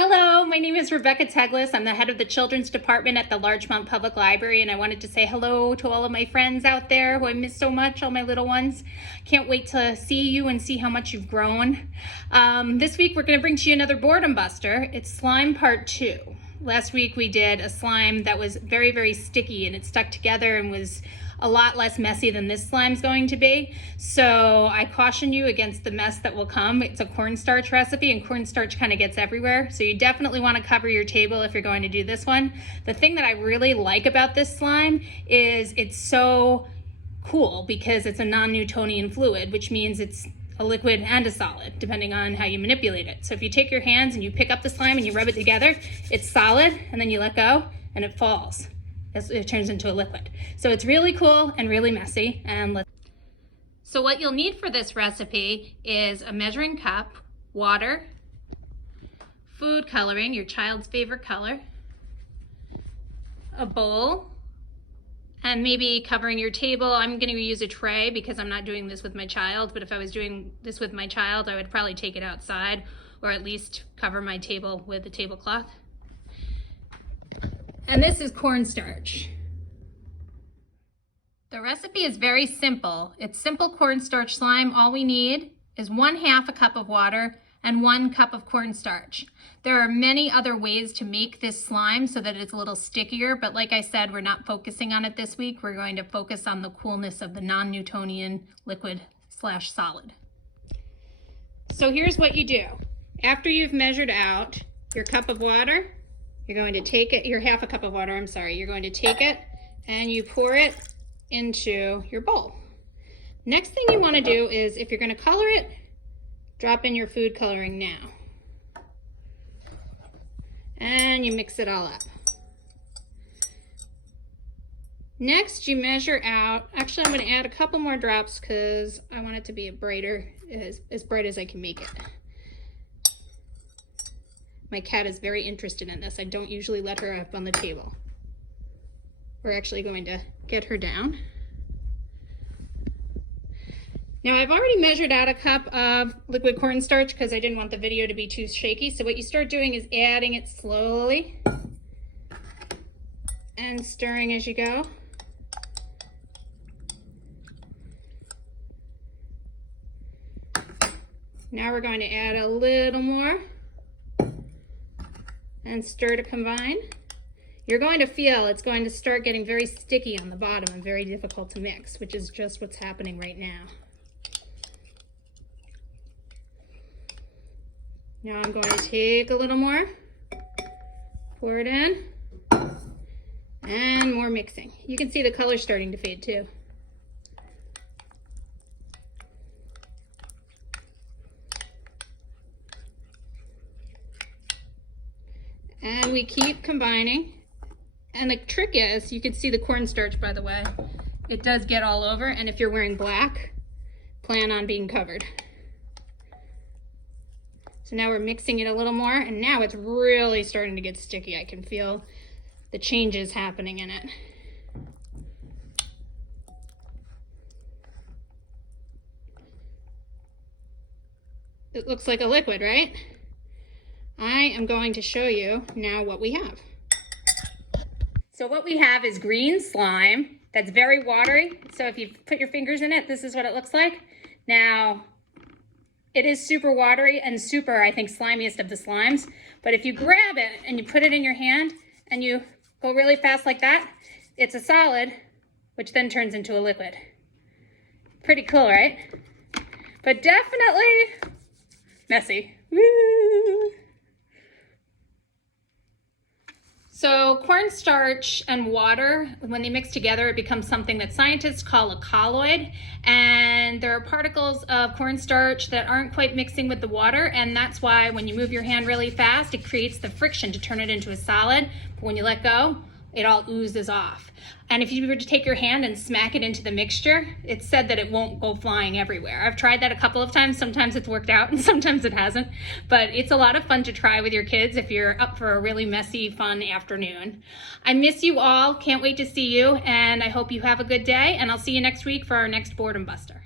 Hello, my name is Rebecca Teglis. I'm the head of the children's department at the Larchmont Public Library, and I wanted to say hello to all of my friends out there who I miss so much, all my little ones. Can't wait to see you and see how much you've grown. This week we're going to bring to you another boredom buster. It's slime part 2. Last week we did a slime that was very, very sticky and it stuck together and was a lot less messy than this slime's going to be. So I caution you against the mess that will come. It's a cornstarch recipe and cornstarch kind of gets everywhere. So you definitely want to cover your table if you're going to do this one. The thing that I really like about this slime is it's so cool because it's a non-Newtonian fluid, which means it's a liquid and a solid, depending on how you manipulate it. So if you take your hands and you pick up the slime and you rub it together, it's solid, and then you let go and it falls. It turns into a liquid. So it's really cool and really messy. So what you'll need for this recipe is a measuring cup, water, food coloring, your child's favorite color, a bowl, and maybe covering your table. I'm going to use a tray because I'm not doing this with my child, but if I was doing this with my child, I would probably take it outside or at least cover my table with a tablecloth. And this is cornstarch. The recipe is very simple. It's simple cornstarch slime. All we need is 1/2 a cup of water and 1 cup of cornstarch. There are many other ways to make this slime so that it's a little stickier, but like I said, we're not focusing on it this week. We're going to focus on the coolness of the non-Newtonian liquid/solid. So here's what you do. After you've measured out your cup of water, you're going to take it, your 1/2 cup of water, I'm sorry, you're going to take it and you pour it into your bowl. Next thing you want to do is, if you're going to color it, drop in your food coloring now. And you mix it all up. Next, you measure out, actually I'm going to add a couple more drops because I want it to be as bright as I can make it. My cat is very interested in this. I don't usually let her up on the table. We're actually going to get her down. Now I've already measured out a cup of liquid cornstarch because I didn't want the video to be too shaky. So what you start doing is adding it slowly and stirring as you go. Now we're going to add a little more and stir to combine. You're going to feel it's going to start getting very sticky on the bottom and very difficult to mix, which is just what's happening right now. Now I'm going to take a little more, pour it in, and more mixing. You can see the color starting to fade too. And we keep combining. And the trick is, you can see the cornstarch, by the way, it does get all over. And if you're wearing black, plan on being covered. So now we're mixing it a little more, and now it's really starting to get sticky. I can feel the changes happening in it. It looks like a liquid, right? I am going to show you now what we have. So what we have is green slime that's very watery. So if you put your fingers in it, this is what it looks like. Now, it is super watery and super, I think, slimiest of the slimes. But if you grab it and you put it in your hand and you go really fast like that, it's a solid, which then turns into a liquid. Pretty cool, right? But definitely messy. Woo! So cornstarch and water, when they mix together, it becomes something that scientists call a colloid. And there are particles of cornstarch that aren't quite mixing with the water. And that's why when you move your hand really fast, it creates the friction to turn it into a solid. But when you let go, it all oozes off. And if you were to take your hand and smack it into the mixture, it's said that it won't go flying everywhere. I've tried that a couple of times. Sometimes it's worked out and sometimes it hasn't. But it's a lot of fun to try with your kids if you're up for a really messy, fun afternoon. I miss you all. Can't wait to see you. And I hope you have a good day. And I'll see you next week for our next Boredom Buster.